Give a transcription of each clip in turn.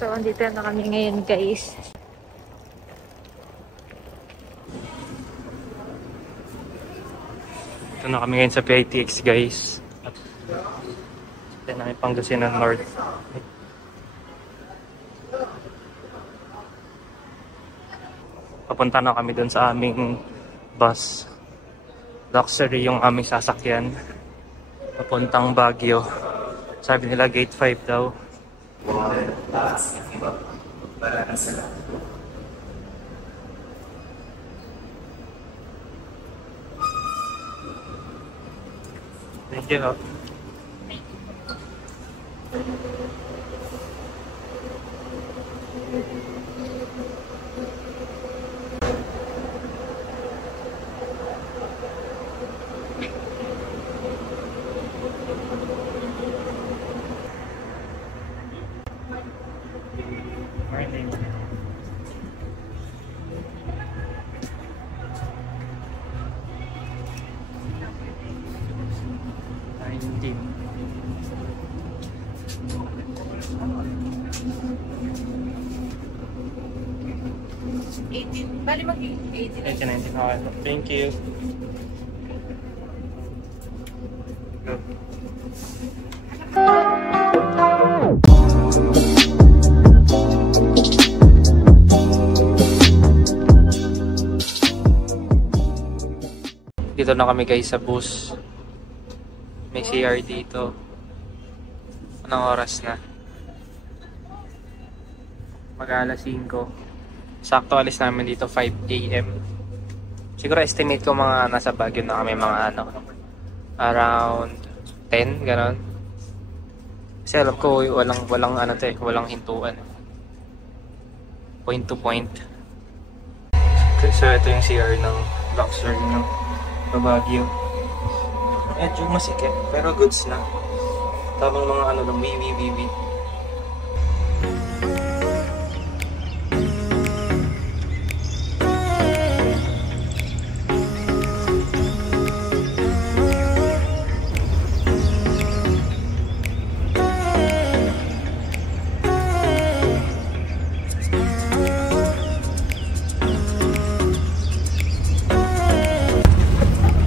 So, andito na kami ngayon, guys. Ito na kami ngayon sa PITX, guys. At ito na kami Pangasinan North. Papunta na kami dun sa aming bus. Luxury yung aming sasakyan. Papuntang Baguio. Sabi nila gate 5 daw. Thank you. Morning. Bali mag-18. 19. Okay. Thank you. Go. Dito na kami guys sa bus. May CR dito. Anong oras na? Mag-alas 5. Sakto alis namin dito 5 AM. Siguro estimate ko mga nasa Baguio na kami mga ano, around 10, gano'n. Kasi alam ko walang ano to eh, walang hintuan. Point to point. So ito yung CR ng Luxury ng Baguio. Medyo masikip pero goods na. Tamang mga ano ng wiwi.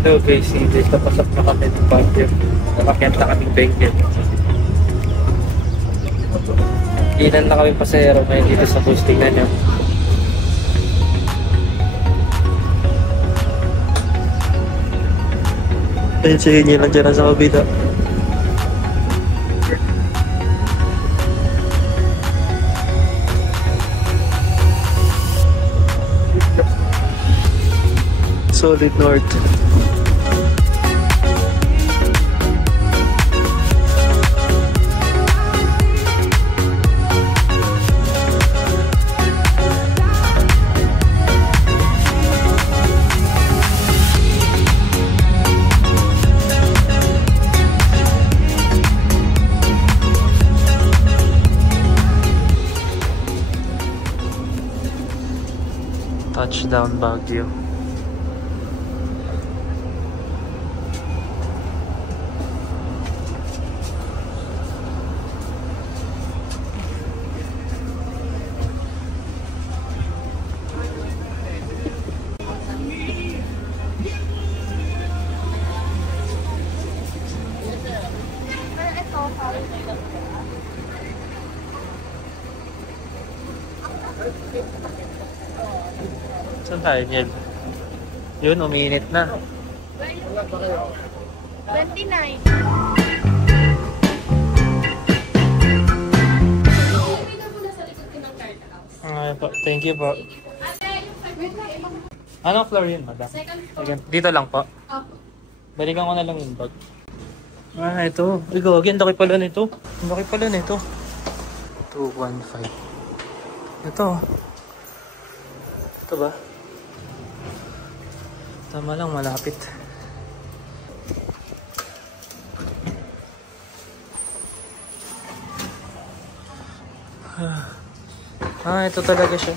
So guys, English na pasok na kami ng Baguio. Nakakyat na kaming bengkel. Ilan na kaming pasahero ngayon dito sa bus. Tingnan nyo. Ayun sa inyo lang dyan sa kabila. Solid North. Touchdown Baguio. Saan tayo, Niel? Yun, uminit na. 29. Po. Thank you po. Anong floor yun, madam? Second. Dito lang po. Balikan ko na lang yung bag. Ito. Ikaw, again, laki pala nito. Laki pala nito. 215. Ito. Ito ba? Tama lang, malapit. Ito talaga siya.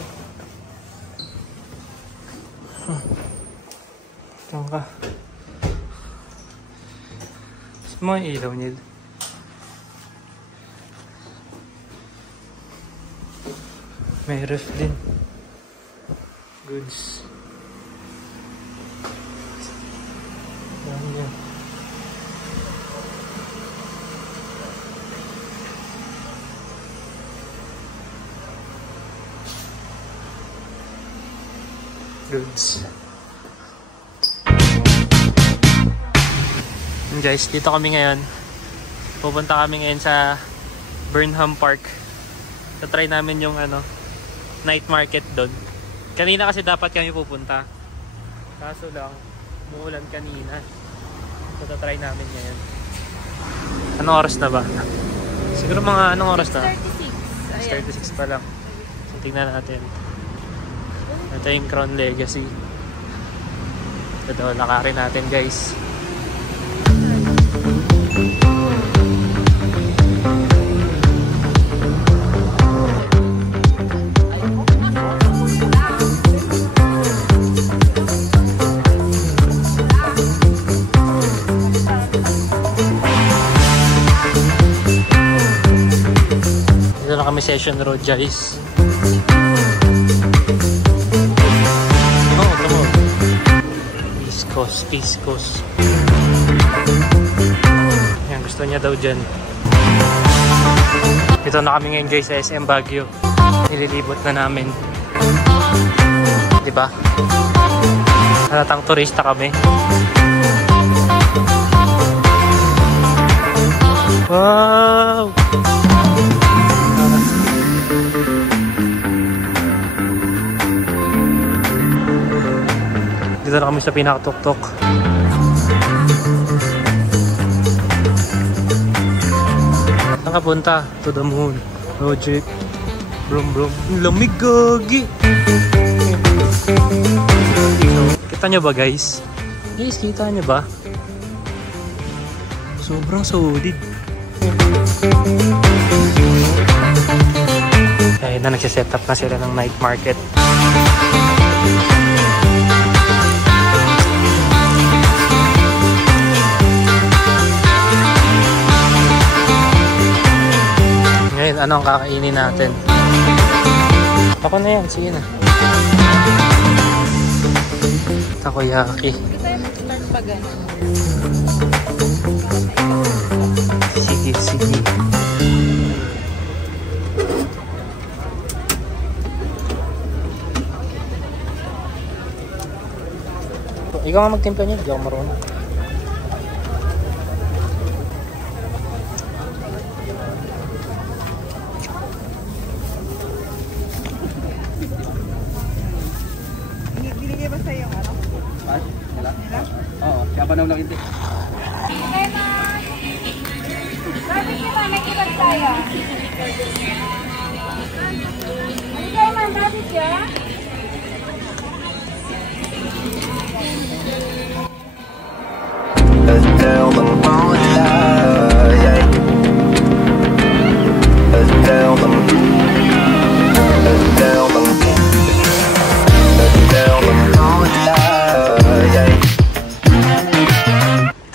Saan ka? Saan mo yung ilaw niya? May ref din. Goods. Yan. Goods. And guys, dito kami ngayon. Pupunta kami ngayon sa Burnham Park. Tatry namin yung night market doon. Kanina kasi dapat kami pupunta. Kaso lang, umuulan kanina. So tatry namin ngayon. Anong oras na ba? Siguro mga anong oras na? 36. 36 pa lang. So tingnan natin. Ito yung Crown Legacy. Ito daw lakarin natin guys. Dito na kami Session Road guys. East Coast. Yan, gusto niya daw dyan. Ito na kami ngayon guys sa SM Baguio. Nililibot na namin. Diba? Halatang turista kami. Wow! Dito na kami sa pinakatuktok. Saan ka punta? To the moon. Project. Brum brum. Lamig gagi. Kita nyo ba guys? Guys, kita nyo ba? Sobrang solid. Kaya na nagsiset up na sila ng night market. Ngayon, anong kakainin natin? Ako na yan, sige na. Takoyaki. Hindi tayo mag-start pa gano'n. Sige, sige. Ikaw nga magtimpla niya, hindi ako marunong. Binigay ba sa'yo yung ano? Nila? Oo, siya pa naman nakita. Okay, ma! Bakit ka may kibat tayo? Okay, ma! Bakit ka?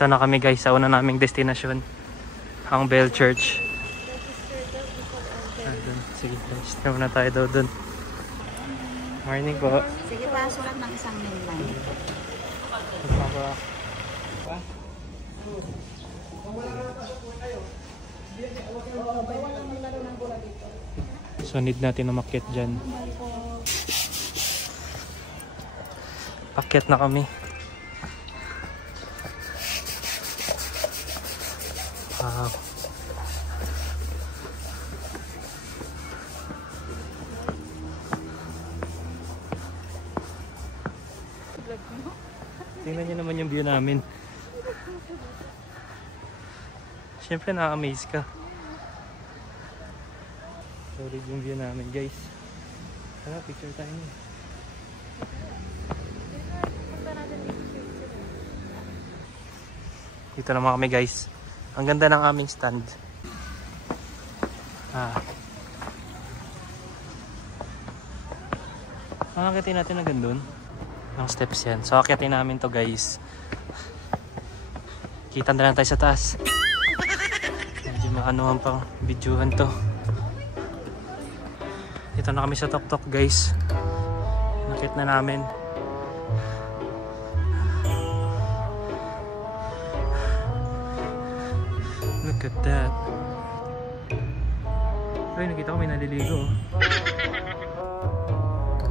Ito na kami guys sa una naming destinasyon, ang Bell Church. Sige guys, tignan muna tayo daw dun. Morning po. Sige pa, sulat ng isang mainline. So need natin umakyat dyan. Pakyat na kami. Wow. Tingnan nyo naman yung view namin. Siyempre na-amaze ka. Solid yung view namin guys. Tara, picture tayo niya. Dito naman kami guys. Ang ganda ng aming stand. Akitin natin na gandun. Ang steps yan. So akitin namin to guys. Kita na lang tayo sa taas. Medyo maanuhan pang videohan to. Dito na kami sa Tok-Tok guys. Nakit na namin. Look at that. Ay, nakita ko may naliligo.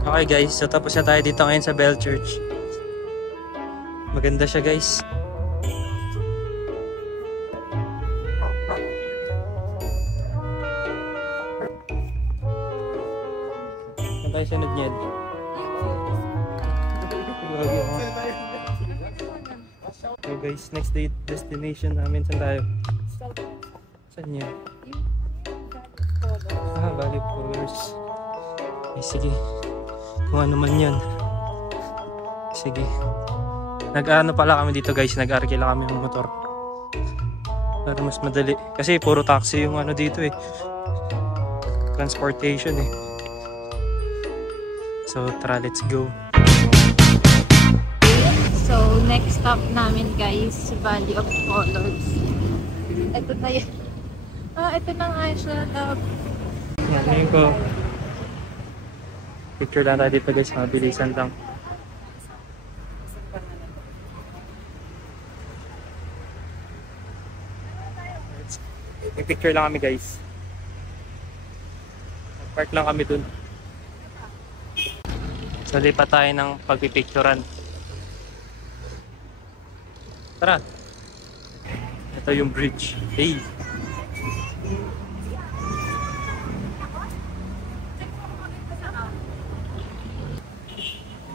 Okay guys, so tapos na tayo dito ngayon sa Bell Church. Maganda siya guys. Saan tayo sunod niyan? So guys, next destination namin, saan tayo? Saan yan? Valley Colors. Eh, sige. Kung ano man yan. Sige. Nag-ano pala kami dito guys, nag-arkila kami ng motor. Para mas madali. Kasi puro taxi yung ano dito eh. Transportation eh. So tara, let's go. So, next stop namin guys, Valley of Colors. Ito na yun. Ito na nga siya. Yan, ngayon ko. Picture lang tayo dito guys, mabilisan lang. May picture lang kami guys. Park lang kami dun. So lipat tayo ng pagpipicturan. Tara. Ito yung bridge. Hey.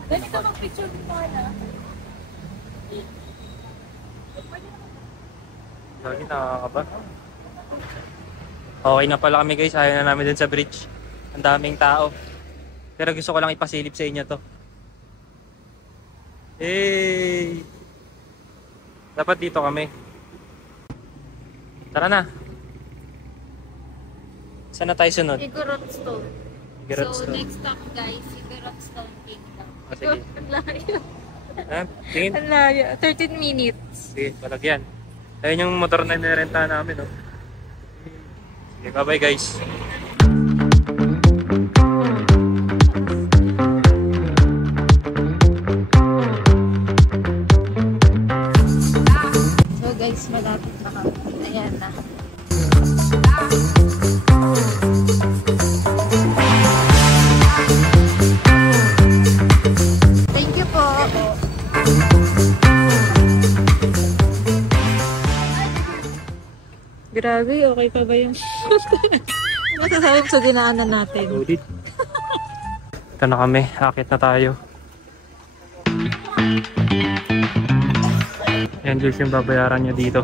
Dali ka mag-picture dito na. Lagi nakakaba. Okay na pala kami guys, ayaw na namin dun sa bridge. Ang daming tao. Pero gusto ko lang ipasilip sa inyo to. Hey! Dapat dito kami. Tara na. Saan na tayo sunod? Igorot-Stone. Igorot-Stone. So, next stop guys, Igorot-Stone Kingdom. Ah, sige. Ang layo. Ha? Tingin? Ang layo. 13 minutes. Sige, palagyan. Ayun yung motor na nirenta namin, no? Sige, bye-bye guys. So guys, malapit na kami. Ayan na. Thank you po. Grabe, okay pa ba yung masasabi mo sa dinaanan natin? Loaded. Ito na kami, akit na tayo. Yan guys yung babayaran nyo dito.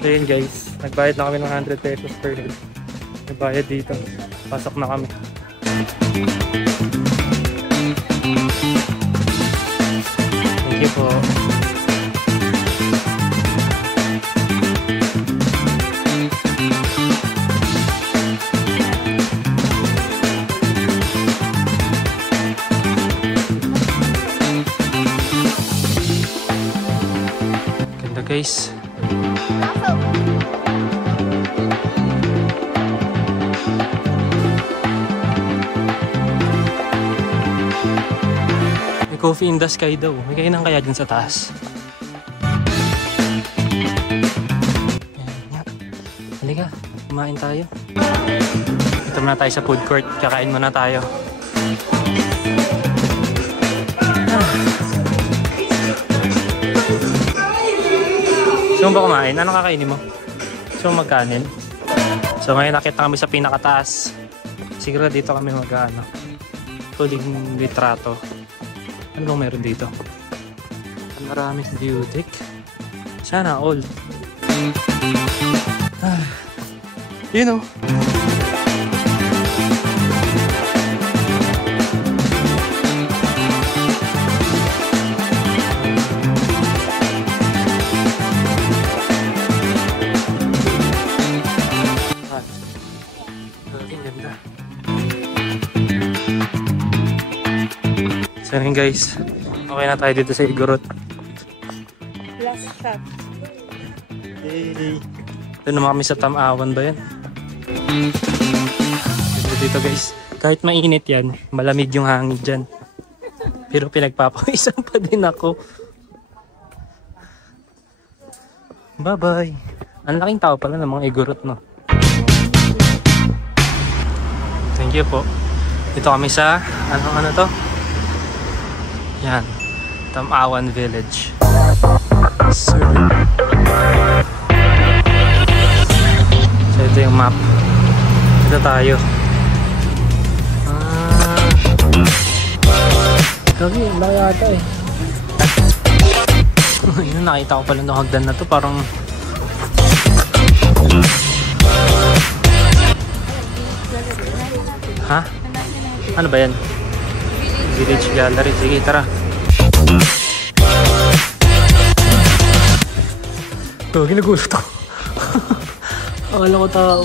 So yun guys, nagbayad na kami ng 100 pesos per head. Nagbayad dito, pasok na kami. Thank you po. Ganda guys. Coffee in the sky daw. May kainan kaya dyan sa taas. Ayan. Halika, kumain tayo. Ito muna tayo sa food court. Kakain muna tayo. Gusto mo ba kumain? Anong kakainin mo? Gusto mo magkanin? So ngayon nakita kami sa pinakataas. Siguro dito kami mag-ano. Tuling litrato. Ano bang meron dito? Maraming view deck. Sana all. You know. Ganda. So yun guys, Okay na tayo dito sa Igorot. Last shot. Yay! Ito naman kami sa Tamawan ba yan? Dito guys, kahit mainit yan, malamig yung hangin dyan. Pero pinagpapawisan pa din ako. Bye-bye! Ang laking tao pala ng mga Igorot, no? Thank you po. Dito kami sa, ano to? Yan, Tamawan Village. Sir. So ito yung map. Ito tayo. Sabi, laki ata eh. Ayun, nakita ko pala ng hagdan na to. Parang ha? Ano ba yan? Village Gallery. Sige, tara. Oh, ginagulat ako. Akala ko tao.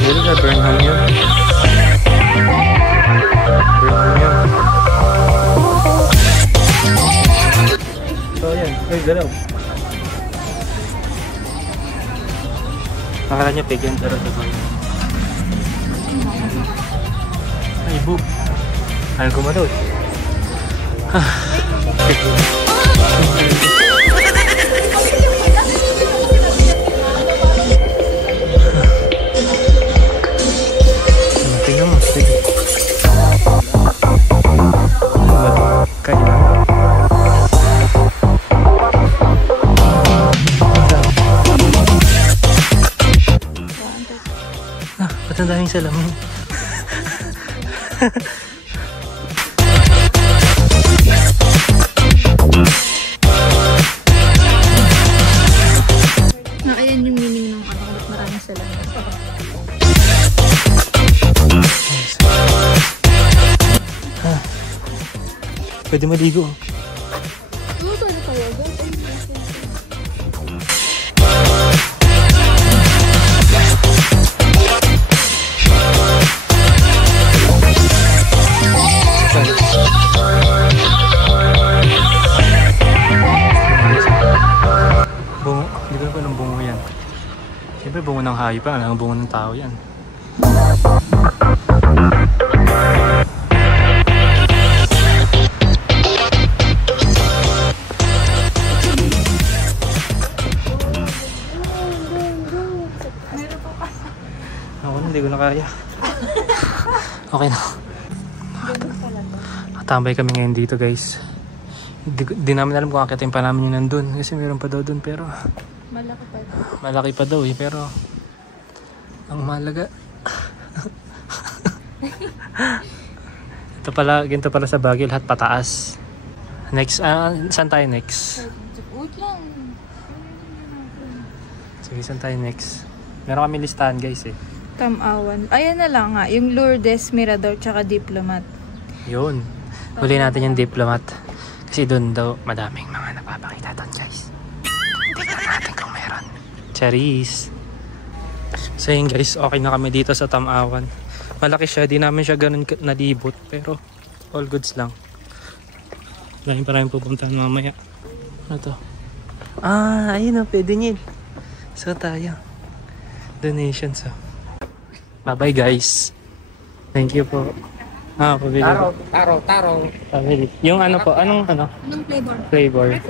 Dito sa Burnham yun. Burnham yun. So yan, ay galaw. Nakala niya pig yan, pero ito. Ay, boob. Ayaw ko maloy. Tingnan mo, sige. Kaya. Ba't ang daming salamin? Ayan yung meaning ng ano, maraming salamat. Pwede maligo. Oo, pwede tayo. Bungo, hindi ko na pa ng bungo yan. Siyempre bungo ng hayop pa, ang bungo ng tao yan. Ako na, hindi ko na kaya. Okay na. Tambay kami ngayon dito guys. Di namin alam kung akitin pa namin yung nandun. Kasi meron pa daw dun pero Malaki pa. malaki pa daw eh. Pero ang mahalaga ito pala, ganito pala sa Baguio, lahat pataas. Next, saan tayo next? Wait lang. Sige, saan tayo next? Meron kami listahan guys eh. Tamawan. Ayan na lang nga. Yung Lourdes, Mirador, tsaka Diplomat. Yun. Huli natin yung Diplomat. Kasi doon daw madaming mga nagpapakita doon guys. Tignan natin kung meron. Charis. So yun guys, okay na kami dito sa Tamawan. Malaki siya, di namin siya ganun nalibot. Pero all goods lang. Maraming pupuntahan mamaya. Ano to? Ah, ayun o, pwede nyo. So tayo. Donations o. Bye bye guys. Thank you po. Pabili. Taro. Pabili. Yung ano po, anong ano? Anong flavor? Flavor.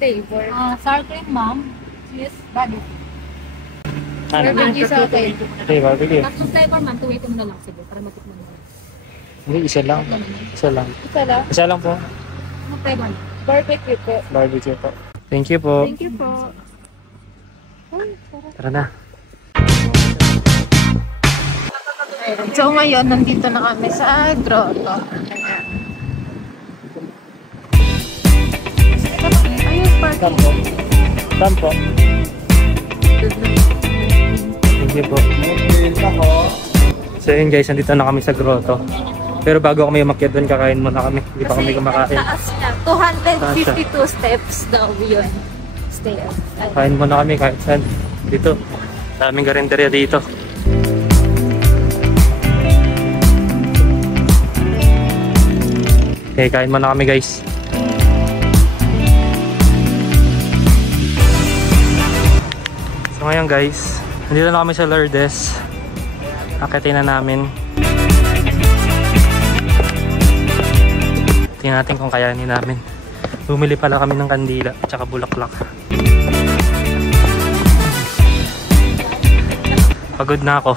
Flavor. Sour cream, ma'am. Yes, barbecue. Ano? Barbecue sa akin. Flavor, bigyan. Tatlong flavor, ma'am. Tuwitin mo na lang. Sige, para matikman mo. Hindi, isa lang. Isa lang. Isa lang? Isa lang po. Anong flavor? Barbecue po. Barbecue po. Thank you po. Thank you po. Ay, sarap. Tara na. So ngayon, nandito na kami sa grotto. Ayan. Ayun, parking. Saan po? Thank you po. So yun guys, nandito na kami sa grotto. Pero bago kami umakyat doon, kakain muna kami. Hindi pa kami kumakain. Taas niya. 252 steps daw yun. stay at Kain muna kami kahit saan. Dito. Daming karinderya dito. Okay, kain muna kami guys. So ngayon guys, nandito na kami sa Lourdes. Akitin na namin. Tingnan natin kung kayanin namin. Bumili pala kami ng kandila at saka bulaklak. Pagod na ako.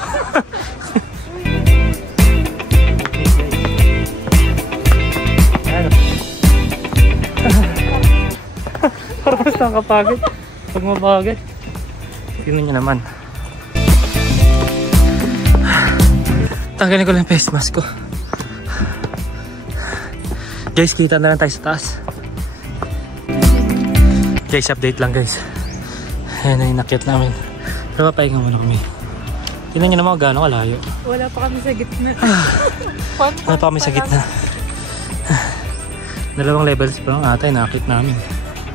Parang basta kapagod. Pag mapagod. Tingnan nyo naman. Tanggalin ko lang yung face mask ko. Guys, kita na lang tayo sa taas. Guys, update lang guys. Ayan na yung nakit namin. Pero papahinga muna kami. Tingnan nyo naman gaano kalayo. Wala pa kami sa gitna. Wala pa kami sa gitna. 2 levels pa lang ata yung nakit namin.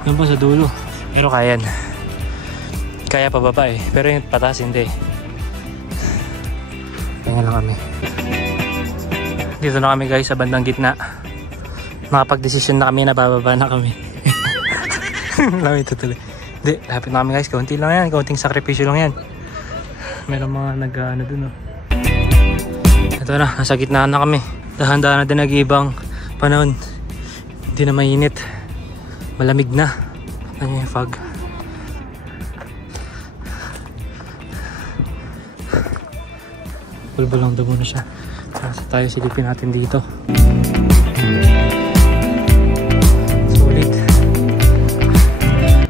Yan pa sa dulo. Pero kaya yan. Kaya pababa eh. Pero yung patas hindi. Kaya lang kami. Dito na kami guys sa bandang gitna. Nakapag-desisyon na kami na bababa na kami. Lami ito tuloy. Hindi, lapit na kami guys. Kaunti lang yan. Kaunting sakripisyo lang yan. Meron mga nag-ano dun oh. Ito na, nasa gitna na kami. Dahan-dahan na din nag-iibang panahon. Hindi na mainit. Malamig na. Ano yung fog? Bulbulang daw muna siya. Kasi tayo silipin natin dito. Sulit.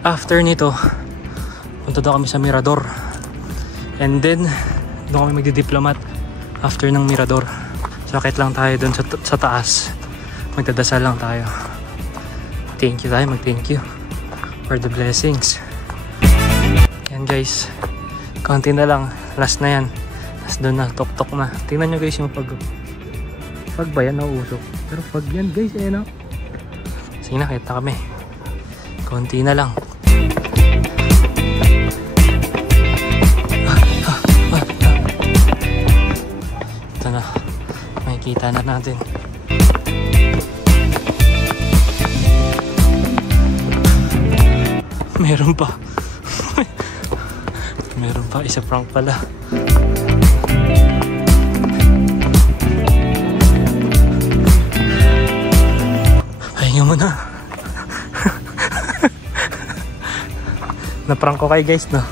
After nito, punta daw kami sa Mirador. And then, doon kami magdi-diplomat after ng Mirador. Sakit lang tayo doon sa taas. Magdadasal lang tayo. Thank you tayo, mag-thank you for the blessings. Yan guys, konti na lang, last na yan. Tapos doon na, tok-tok na. Tingnan nyo guys yung pag ba yan, nauusok. Pero pag yan guys, eh no. Sige na, kita kami. Konti na lang. Ito na, makikita na natin. Meron pa. Meron pa. Isa prank pala. Pahinga mo na. Na-prank ko kayo guys, no?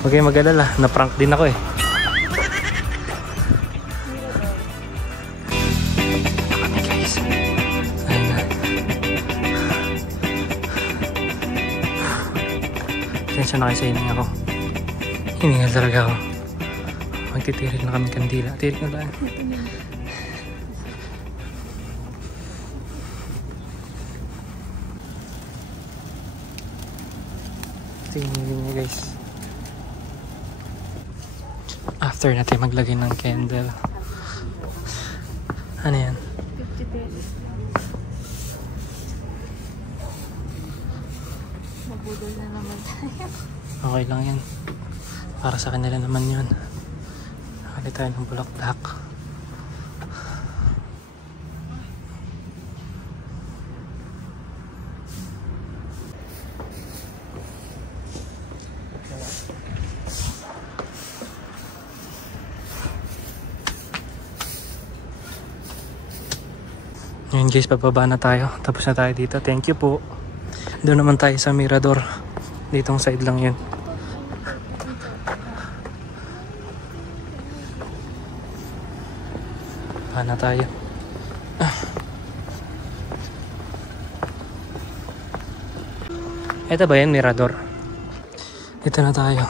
Huwag kayong mag-alala. Na-prank din ako eh. Tensya na kayo sa hininga ko. Hiningal talaga ako. Magtitirik na kami kandila. Tirik na lang. Tingnan niyo guys. After natin maglagay ng candle. Ano yan? 50 pesos. Mabudol na naman tayo. Okay lang yan. Para sa kanila naman yun. Nakali tayo ng bulaklak. Ngayon guys, bababa na tayo. Tapos na tayo dito. Thank you po. Doon naman tayo sa Mirador. Ditong side lang yun. Paano tayo? Ito ba yan, Mirador? Ito na tayo.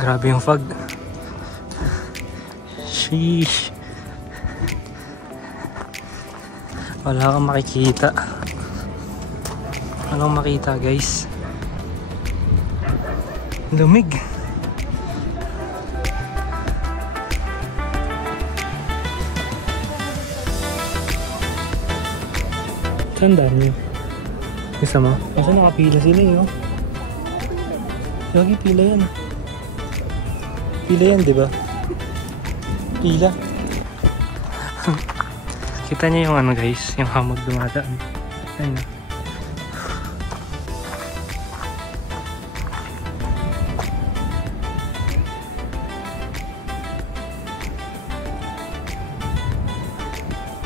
Grabe yung fog. Sheesh. Wala kang makikita. Anong makita guys? Lumig. Tandaan niyo. Gusto mo? Kasi nakapila sila eh, oh. Lagi pila yan. Pila yan, di ba? Pila. Kita niyo yung ano guys, yung hamog dumadaan. Ayun.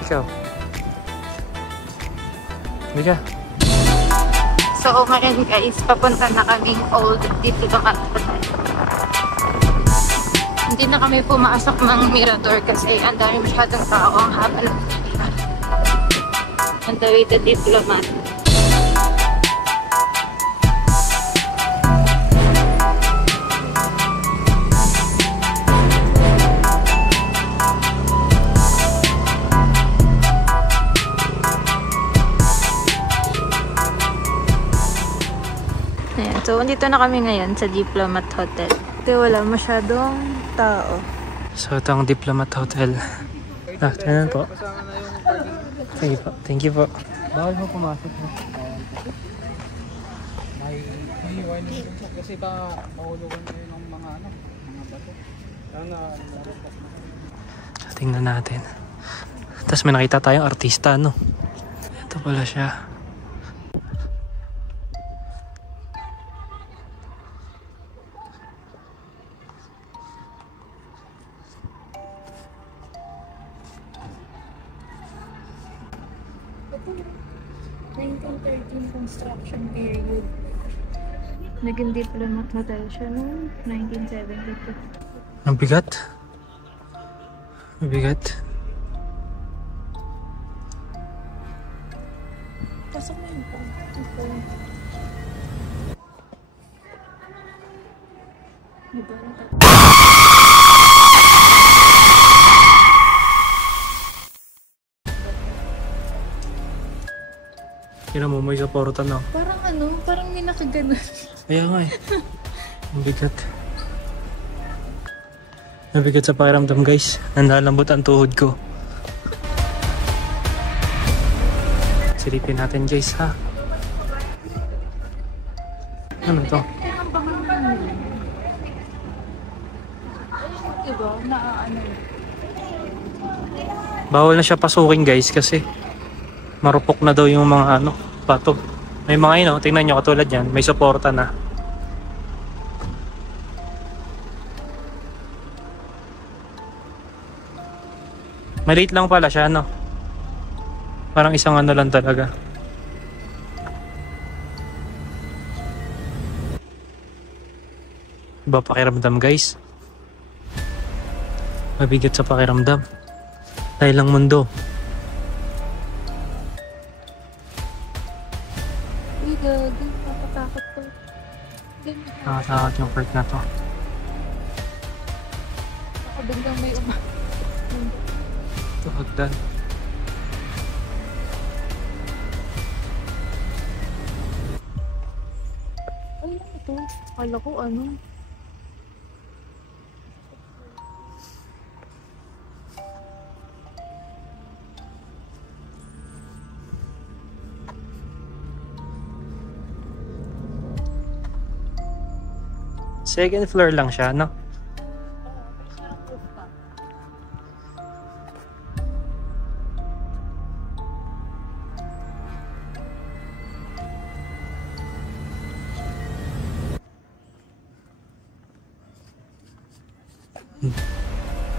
Ikaw. Liga. So, ngayon guys, papunta na kaming Old Diplomat Hotel. Hindi na kami pumasok ng Mirador kasi ang dami masyadong tao ang haba ng pila. On the way to Diplomat. Ayan, so dito na kami ngayon sa Diplomat Hotel. Kasi wala masyadong tao. So ito ang Diplomat Hotel. Afternoon po. Sige po. Thank you po. Bawal mo pumasok mo. May warning kasi ba mahulugan kayo ng mga bato. So, tingnan natin. Tapos may nakita tayong artista, no? Ito pala siya. Ito, 1913 construction period. Naging Diplomat Hotel siya noong 1972. Ang bigat. Ang bigat. Pasok na yun po. Ito. Diba? Kailan mo may supporta na. Parang parang may nakaganon. Kaya nga eh. Ang bigat. Ang bigat sa pakiramdam guys. Nanlalambot ang tuhod ko. Silipin natin guys ha. Ano to? Diba? Naaano. Bawal na siya pasukin guys kasi marupok na daw yung mga bato. May mga yun, tingnan nyo katulad yan, may suporta na. Maliit lang pala siya, no? Parang isang lang talaga. Iba pakiramdam guys. Mabigat sa pakiramdam. Dahil lang mundo. Gago, nakatakot ko. Nakatakot yung part na to. Ako biglang may Ito hagdan. Ay, ito. Akala ko Second floor lang siya, no?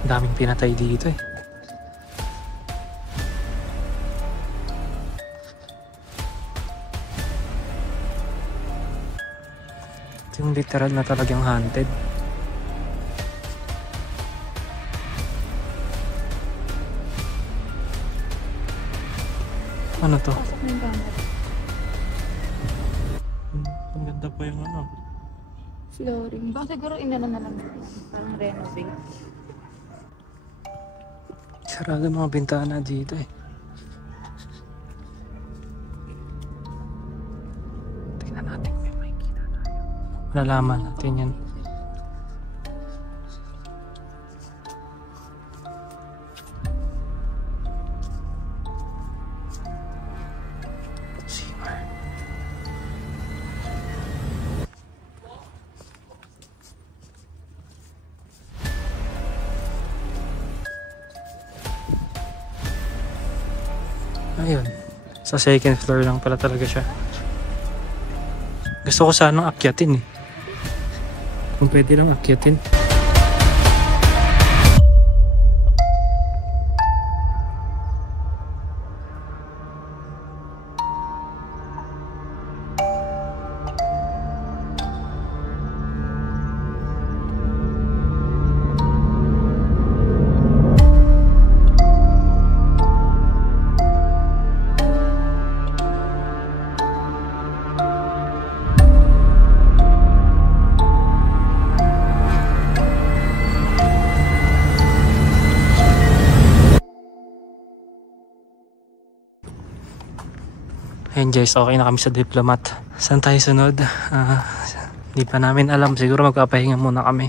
Daming pinatay dito eh. Yung literal na talagang haunted. Ano to? pasok na yung camera. Ang ganda pa yung Flooring. Baka siguro inano na lang. Parang renovate. Sarado mga bintana dito eh. Tingnan natin may makikita tayo. Malalaman natin yan. Simmer. Sa second floor lang pala talaga siya. Gusto ko sanang akyatin eh. Kung pwede lang akyatin. Ayun guys, okay na kami sa Diplomat. Saan tayo sunod? Hindi pa namin alam. Siguro magpapahinga muna kami.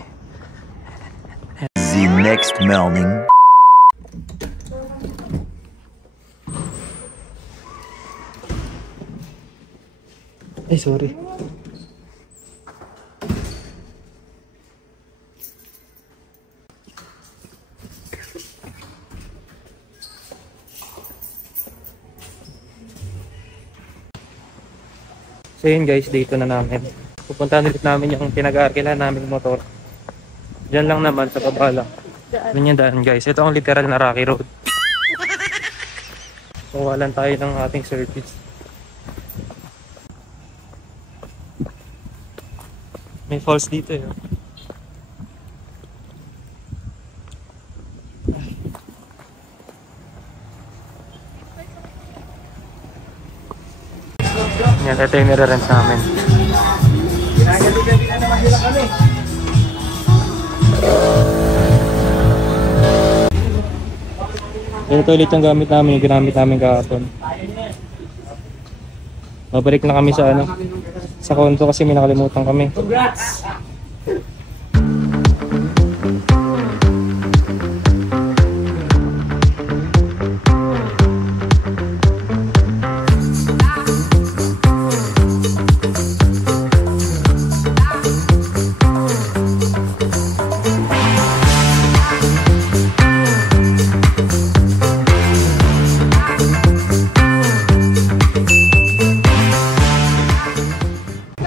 The next morning. Ay, sorry. So yun guys, dito na namin. Pupuntahan ulit namin yung pinag-aarkilan namin motor. Diyan lang naman sa baba lang. Yun yung daan guys. Ito ang literal na Rocky Road. So walan tayo ng ating service. May falls dito eh. Yan, ito yung nire-rent namin. Ito ulit yung gamit namin, yung ginamit namin kahapon. Babalik na kami sa sa konto kasi may nakalimutan kami. Congrats!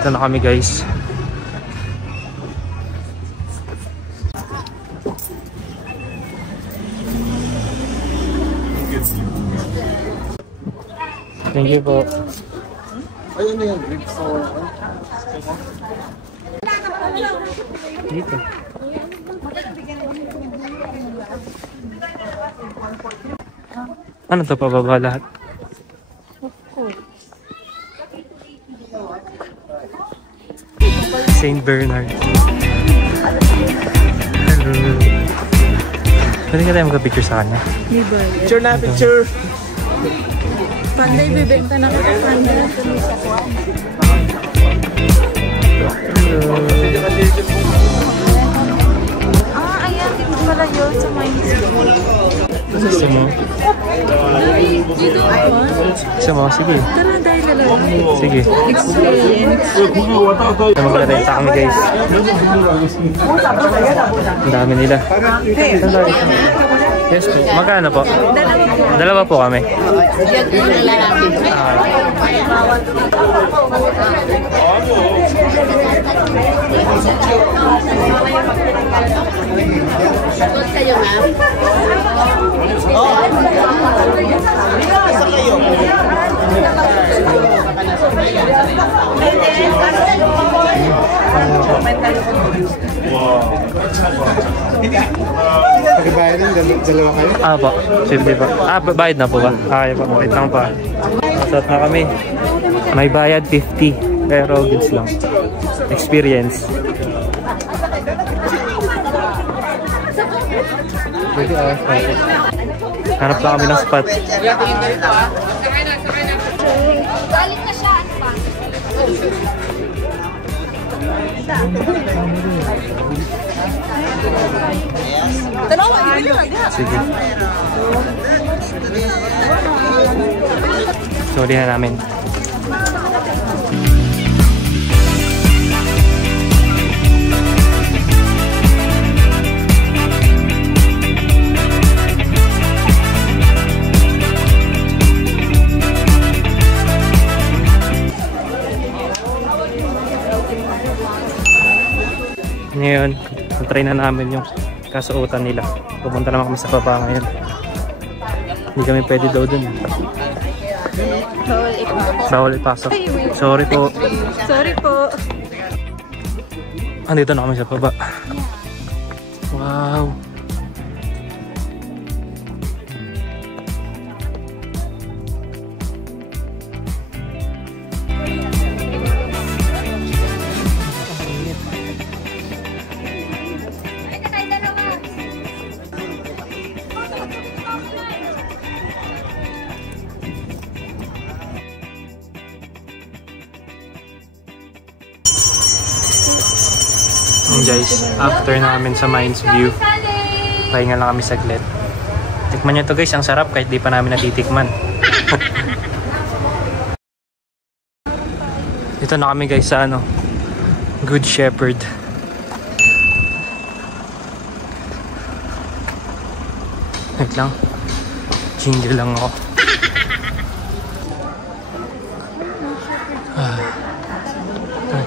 Ito na kami guys. Thank you po. Ayun na yan. Dito. Ano to, pababa lahat? St. Bernard. Hello. Pwede ka tayo magka-picture sa kanya? Picture na, picture! Panday, bibenta na kita. Panday. Hello. Ayan. Dito pala yun sa Mindset. Gusto mo? Dito ako. Gusto mo? Sige. Tara, dahil dalawa. Sige. Experience. Magrarenta kami guys. Ang dami nila. Yes po. Magkano po? Dalawa po kami. Kayo ma'am? Pagkabayan ng dalawa kayo? Po. Simple po. Bayad na po ba? Okay po. Wait lang pa. Masat na kami. May bayad 50. Pero goods lang. Experience. Pwede harap lang kami ng spot. Galing na siya. Ano pa? Sige. Sorry na namin. Ngayon, try na namin yung kasuotan nila. Pupunta naman kami sa baba ngayon. Hindi kami pwede daw dun. Bawal ipasok. Sorry po. Sorry po. Andito na kami sa baba. Wow. Guys, after namin sa Mines View, pahinga lang kami saglit. Tikman nyo to guys, ang sarap kahit di pa namin natitikman. Ito na kami guys sa ano, Good Shepherd. Wait lang, jingle lang ako.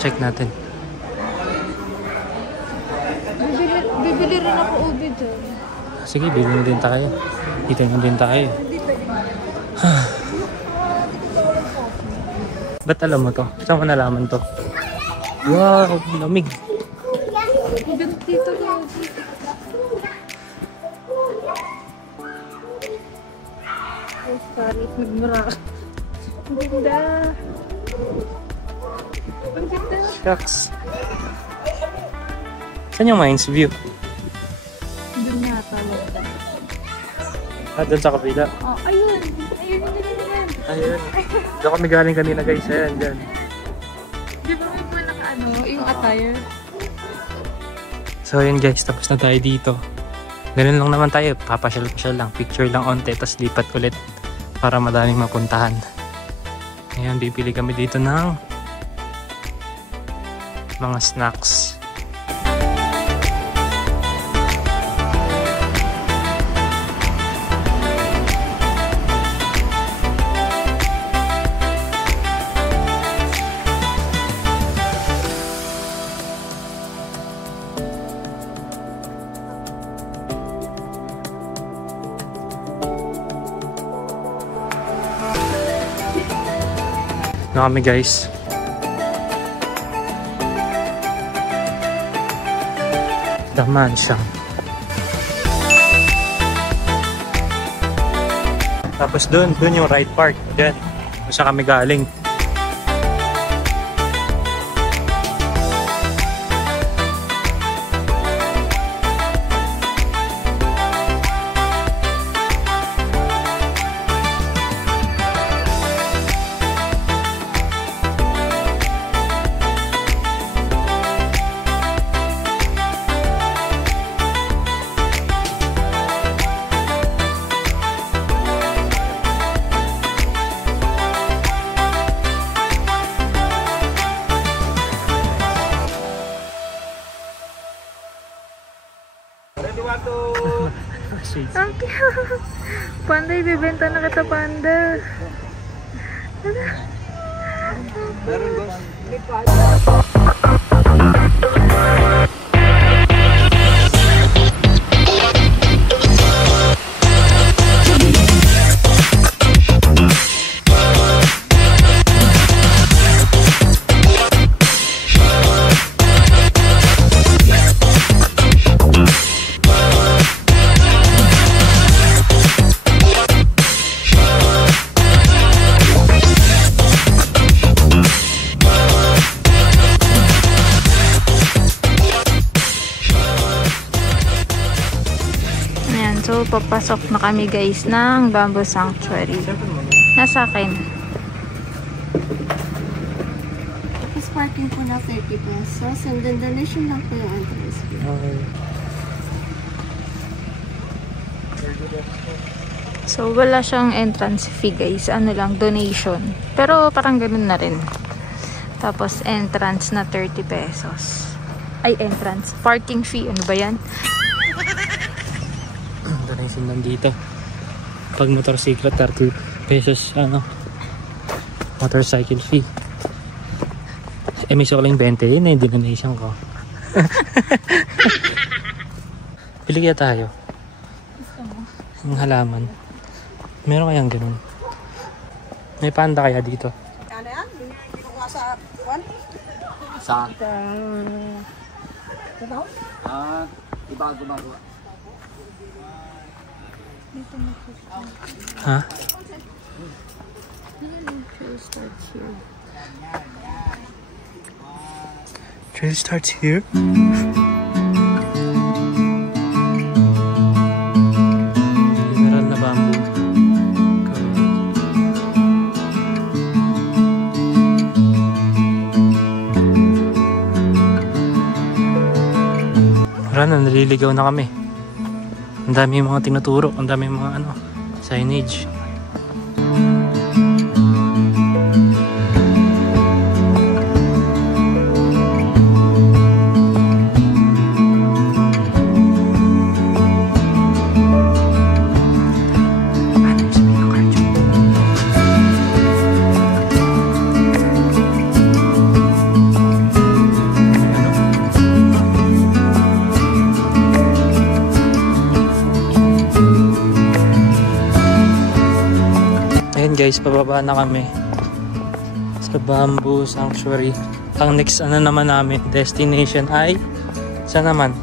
Check natin. Bibili rin ako ube dyan. Sige, bibili din tayo. Dito din tayo. Ba't alam mo to? Saan ko nalaman to? Wow, lamig. Dito ko. Oh, sorry. Nagmura ka. Ang ganda. Ang ganda. Shucks. Saan yung Mines View? Doon yata lang. Doon sa kapila. Oh, ayun. Ayun yung ganyan. Ayun. Doon kami galing kanina guys. Ayan, dyan. Di ba may po naka-ano? Yung attire? So yun guys, tapos na tayo dito. Ganun lang naman tayo. Papasyal-pasyal lang. Picture lang onte. Tapos lipat ulit. Para madaming mapuntahan. Ngayon, bibili kami dito ng mga snacks. Na kami guys. The Mansion. Tapos doon yung ride park. Diyan. Kung saan kami galing. Ang cute! Panda, ibibenta na kita, Panda. Meron boss. So, papasok na kami guys ng Bamboo Sanctuary. Nasa akin. Tapos parking po na 30 pesos. And then donation lang po yung entrance fee. Okay. So, wala siyang entrance fee guys. Ano lang, donation. Pero parang ganun na rin. Tapos, entrance na 30 pesos. Ay, entrance. Parking fee. Ano ba yan? Donation lang dito. Pag motorcycle, 30 pesos, ano, motorcycle fee. Eh, may sukling 20 yun eh, donation ko. Pili kaya tayo. Ang halaman. Meron kayang ganun. May panda kaya dito? Ano yan? Dito ko sa one? Saan? Sa Ibago. Ha? Trail starts here? Mineral na bamboo. Parang naliligaw na kami. Ang dami mga tinuturo, ang dami mga signage. Guys, pababa na kami sa Bamboo Sanctuary. Ang next naman namin destination ay saan naman?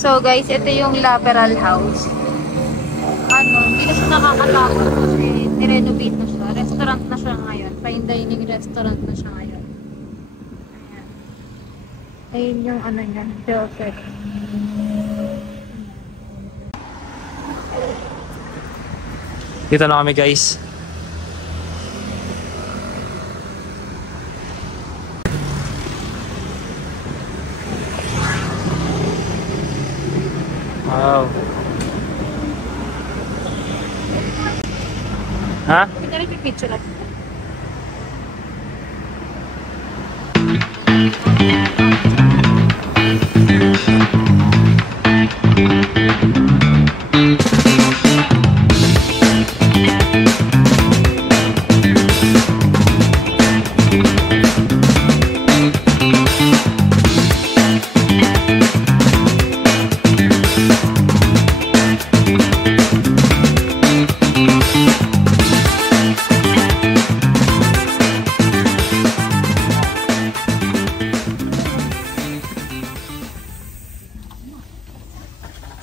So guys, ito yung Laperal House. Hindi na siya nakakatakot kasi nirenovate na siya. Restaurant na siya ngayon. Fine dining restaurant na siya ngayon. Ayun yung niya, Belfec. Dito na kami guys. Wow. Ha? Kita rin yung picture natin.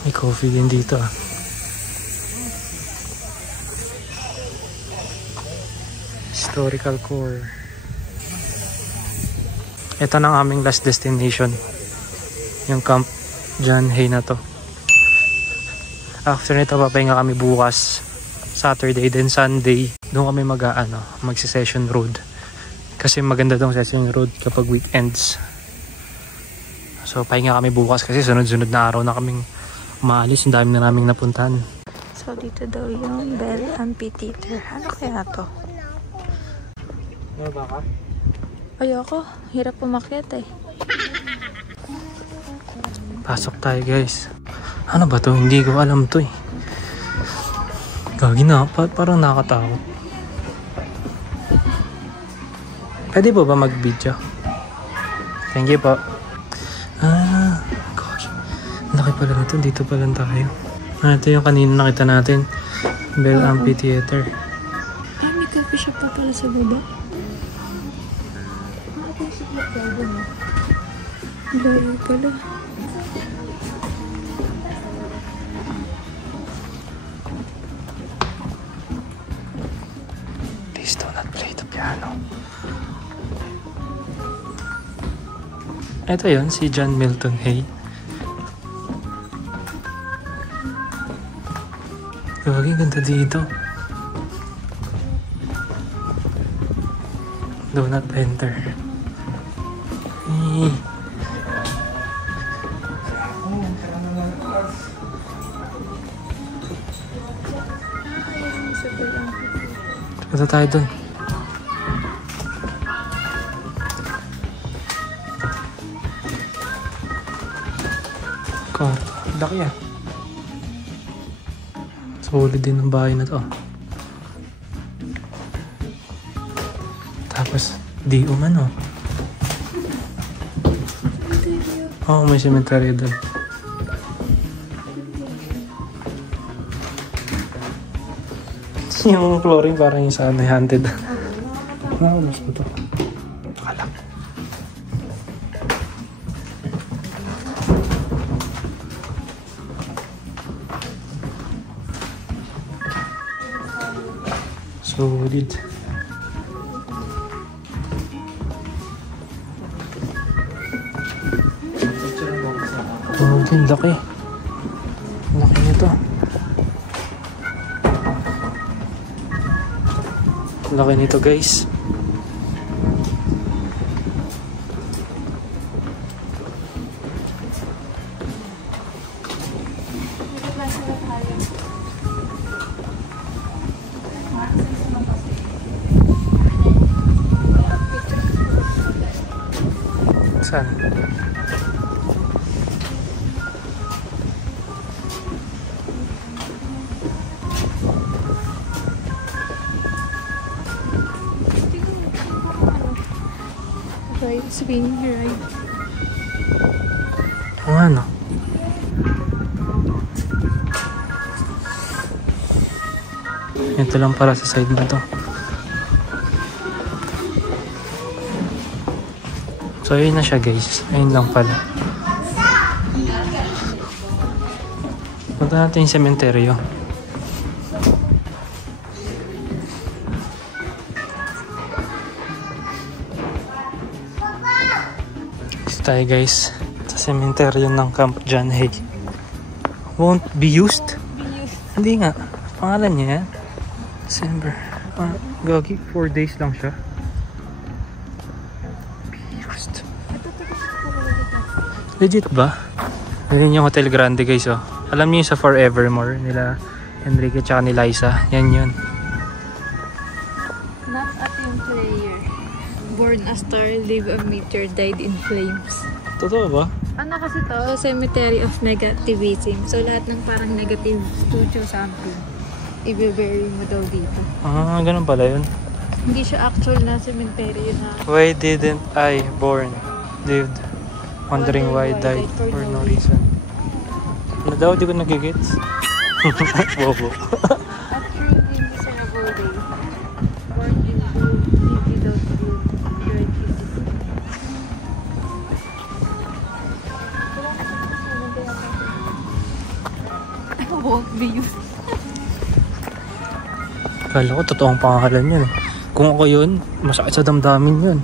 May coffee din dito. Historical core. Ito na ang aming last destination. Yung Camp John Hay na to. After nito papahinga kami bukas. Saturday then Sunday. Doon kami magsi-session road. Kasi maganda tong session road kapag weekends. So pahinga kami bukas kasi sunod-sunod na araw na kaming maalis. Ang dami na naming napuntahan. So dito daw yung Bell Amphitheater. Ano kaya to? Ano ba ka? Ayoko. Hirap pumakyat eh. Pasok tayo guys. Ano ba to? Hindi ko alam to eh. Gagi na. Parang nakatakot. Pwede po ba mag-video? Thank you po. Gosh. Laki pala na to. Dito pa lang tayo. Ito yung kanina nakita natin. Bell Amphitheater. May coffee shop pa pala sa baba. Lalo pala. Please do not play the piano. Ito yun, si John Milton Hay. Gagi, ganda dito. Do not enter. Punta tayo dun. Kwarto. Laki yan. Solid din ang bahay na to. Tapos, di umano. Oo, may cemetery doon. Yung flooring parang yung sa ano, haunted. Mas ba ito? Akala. Solid. Oh, din laki. Laki nito. Laki nito, guys. Saan? Right, spinning here, right? Oo nga, no? Ito lang para sa side na to. So, ayun na siya, guys. Ayun lang pala. Punta natin yung sementeryo. Tayo, guys, sa sementeryo ng Camp John Hay. Won't be used? Hindi nga. Pangalan niya yan. December. Gagi, 4 days lang siya. Be used. Legit ba? Yan yung Hotel Grande, guys, oh. Alam niyo yung sa Forevermore nila Enrique tsaka ni Liza. Yan yun. Not a team player. Born a star, live a meteor, died in flames. Totoo ba? Ano kasi to? Cemetery of Negativism. So, lahat ng parang negative studio something, i-bury mo daw dito. Ah, ganun pala yun. Hindi siya actual na cemetery na. Why didn't I born, lived, wondering why died for no reason? Ano daw? Di ko nagigits. Bobo. A truly miserable day. Born in blue, live without blue, dread physics. I won't be used. Kala ko totoong pangalan yun. Kung ako yun, masakit sa damdamin yun.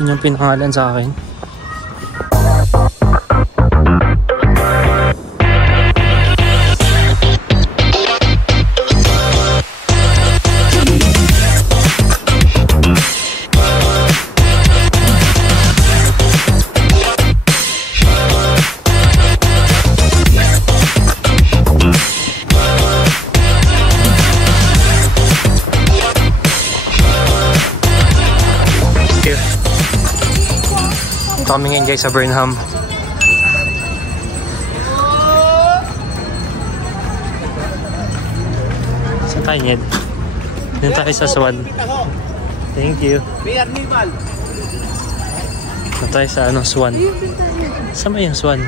Yun yung pinangalan sa akin. Kami ngayon, guys, sa Burnham. Saan tayo ngayon? Dito tayo sa Swan. Thank you. Dito tayo sa Swan. Saan ba yung Swan?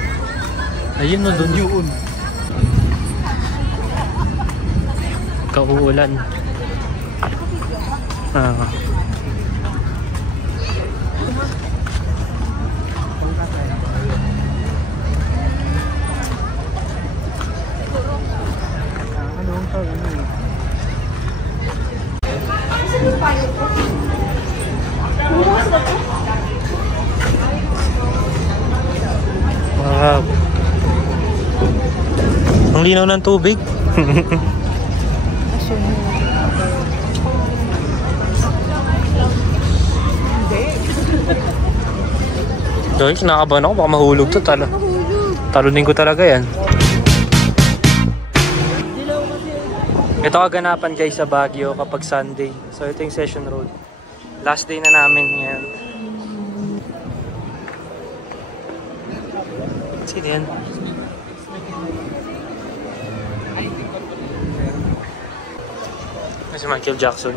Ayun, no, doon yun. Kauulan. Wow. Ang linaw ng tubig. Guys, nakakabahan ako. Baka mahulog to. Talunin ko talaga yan. Ito kaganapan, guys, sa Baguio kapag Sunday. So ito yung Session Road. Last day na namin ngayon. Sino yan? Si Michael Jackson.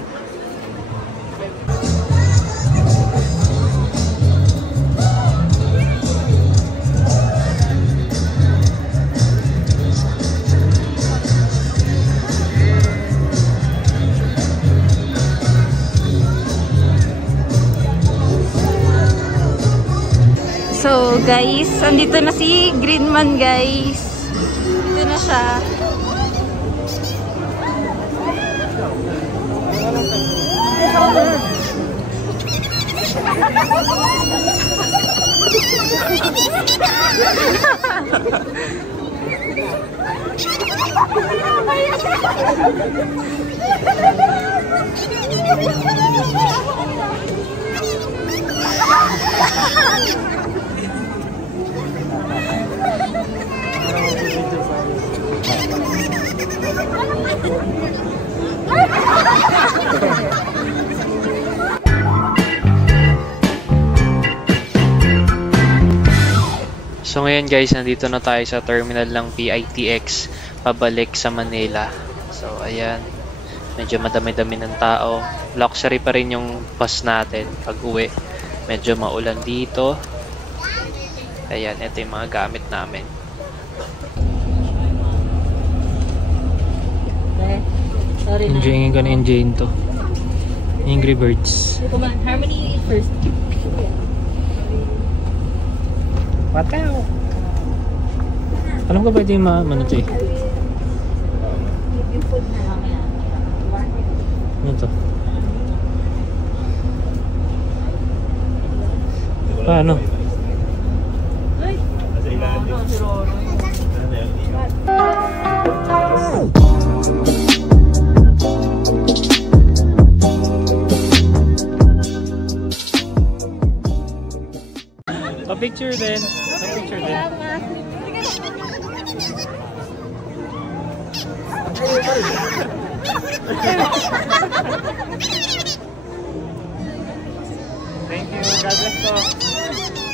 So guys, andito na si Greenman guys. Ito na siya. So ngayon guys, nandito na tayo sa terminal ng PITX pabalik sa Manila. So ayan, medyo madami-dami ng tao. Luxury pa rin yung bus natin pag uwi. Medyo maulan dito. Ayan, ito yung mga gamit namin. Enjoying ko na enjoyin to. Angry Birds. Harmony first. Pataw! Alam ko pwede yung ano to eh. Ano to? Paano? Pa-picture din. Pa-picture din. Thank you. God bless po.